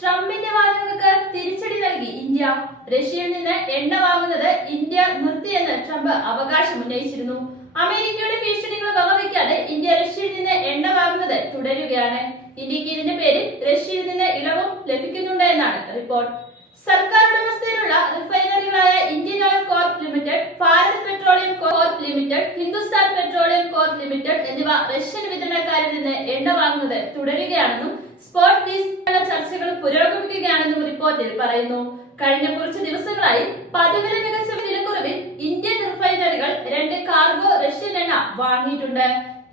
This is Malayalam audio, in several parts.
ട്രംപിന്റെ വാദങ്ങൾക്ക് തിരിച്ചടി നൽകി ഇന്ത്യ. റഷ്യയിൽ നിന്ന് എണ്ണ വാങ്ങുന്നത് ഇന്ത്യ നിർത്തിയെന്ന് ട്രംപ് അവകാശം ഉന്നയിച്ചിരുന്നു. അമേരിക്കയുടെ ഭീഷണികൾ വകവയ്ക്കാതെ ഇന്ത്യ റഷ്യയിൽ നിന്ന് എണ്ണ വാങ്ങുന്നത് തുടരുകയാണ്. ഇന്ത്യയ്ക്ക് ഇതിന്റെ പേരിൽ റഷ്യയിൽ നിന്ന് ഇളവും ലഭിക്കുന്നുണ്ട് എന്നാണ് റിപ്പോർട്ട്. സർക്കാർ ഉടമസ്ഥയിലുള്ള റിഫൈനറികളായ Indian Oil Corp Limited Bharat Petroleum Corp Limited Hindustan Petroleum Corp Limited എന്നിവ റഷ്യൻ വിതരണക്കാരിൽ നിന്ന് എണ്ണ വാങ്ങുന്നത് തുടരുകയാണെന്നും സ്പോട്ട് ലീസിനുള്ള ചർച്ചകൾ പുരോഗമിക്കുകയാണെന്നും റിപ്പോർട്ടിൽ പറയുന്നു. കഴിഞ്ഞ കുറച്ച് ദിവസങ്ങളായി പതിവിന് മികച്ച വിലക്കുറവിൽ ഇന്ത്യൻ റിഫൈനറികൾ രണ്ട് കാർഗോ റഷ്യൻ എണ്ണ വാങ്ങിയിട്ടുണ്ട്.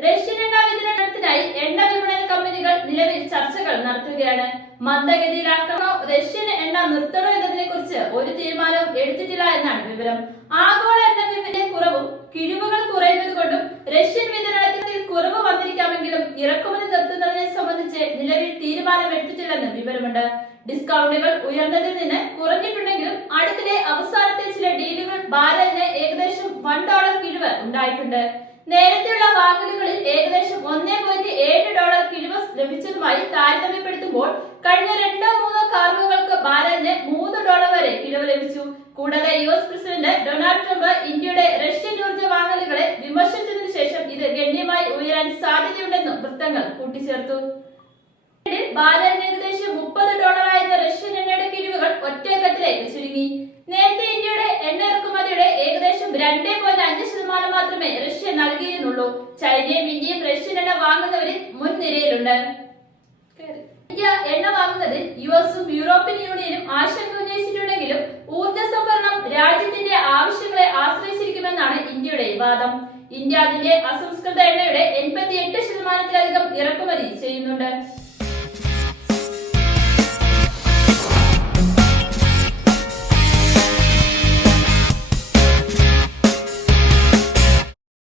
റഷ്യൻ എണ്ണ വിതരണത്തിനായി എണ്ണ വിപണന കമ്പനികൾ നിലവിൽ ചർച്ചകൾ നടത്തുകയാണ്. മന്ദഗതിയിലാക്കണോ റഷ്യൻ എണ്ണ നിർത്തണോ എന്നതിനെ കുറിച്ച് ഒരു തീരുമാനവും എടുത്തിട്ടില്ല എന്നാണ് വിവരം. ആഗോള എണ്ണ വിപണിയിലെ കുറവും കിഴിവുകൾ കുറയുന്നത് കൊണ്ടും റഷ്യൻ വിതരണത്തിൽ കുറവ് വന്നിരിക്കാമെങ്കിലും ഇറക്കുമതി നിർത്തുന്നതിനെ സംബന്ധിച്ച് നിലവിൽ തീരുമാനമെടുത്തിട്ടില്ലെന്ന് വിവരമുണ്ട്. ഡിസ്കൗണ്ടുകൾ ഉയർന്നതിൽ നിന്ന് കുറഞ്ഞിട്ടുണ്ടെങ്കിലും അടുത്തിടെ അവസാനത്തെ ചില ഡീലുകൾ ബാരലിന് ഏകദേശം വൺ ഡോളർ കിഴിവ് ഉണ്ടായിട്ടുണ്ട്. നേരത്തെയുള്ള വാങ്ങലുകളിൽ ഏകദേശം ഒന്നേ പോയിന്റ് ഏഴ് ഡോളർ കിഴിവ് ലഭിച്ചതുമായി താരതമ്യപ്പെടുത്തുമ്പോൾ കഴിഞ്ഞ രണ്ടോ മൂന്നോ കാർഗുകൾക്ക് ബാരലിന് മൂന്ന് ഡോളർ വരെ കിഴിവ് ലഭിച്ചു. കൂടാതെ U S president Donald Trump ഇന്ത്യയുടെ റഷ്യൻ ഊർജ വാങ്ങലുകളെ വിമർശിച്ചതിനു ശേഷം ഇത് ഗണ്യമായി ഉയരാൻ സാധ്യതയുണ്ടെന്നും വൃത്തങ്ങൾ കൂട്ടിച്ചേർത്തു. ബാരലിന് ഏകദേശം മുപ്പത് ഡോളറായിരുന്ന റഷ്യൻ എണ്ണയുടെ കിഴിവുകൾ ഒറ്റയക്കത്തിലേക്ക് ചുരുങ്ങി നേരത്തെ ഇന്ത്യയുടെ എണ്ണ ഇറക്കുമതിയുടെ ഏകദേശം രണ്ടേ പോയിന്റ് അഞ്ച് ശതമാനം മാത്രമേ റഷ്യ നൽകിയിരുന്നുള്ളൂ. ചൈനയും ഇന്ത്യയും റഷ്യൻ എണ്ണ വാങ്ങുന്നവരിൽ മുൻനിരയിലുണ്ട്. ഇന്ത്യ എണ്ണ വാങ്ങുന്നതിൽ യു യൂറോപ്യൻ യൂണിയനും ആശങ്ക ഉന്നയിച്ചിട്ടുണ്ടെങ്കിലും ഊർജ സംഭരണം രാജ്യത്തിന്റെ ആവശ്യങ്ങളെ ആശ്രയിച്ചിരിക്കുമെന്നാണ് ഇന്ത്യയുടെ വാദം. ഇന്ത്യ അതിന്റെ അസംസ്കൃത എണ്ണയുടെ എൺപത്തി എട്ട് ശതമാനത്തിലധികം ഇറക്കുമതി ചെയ്യുന്നുണ്ട്.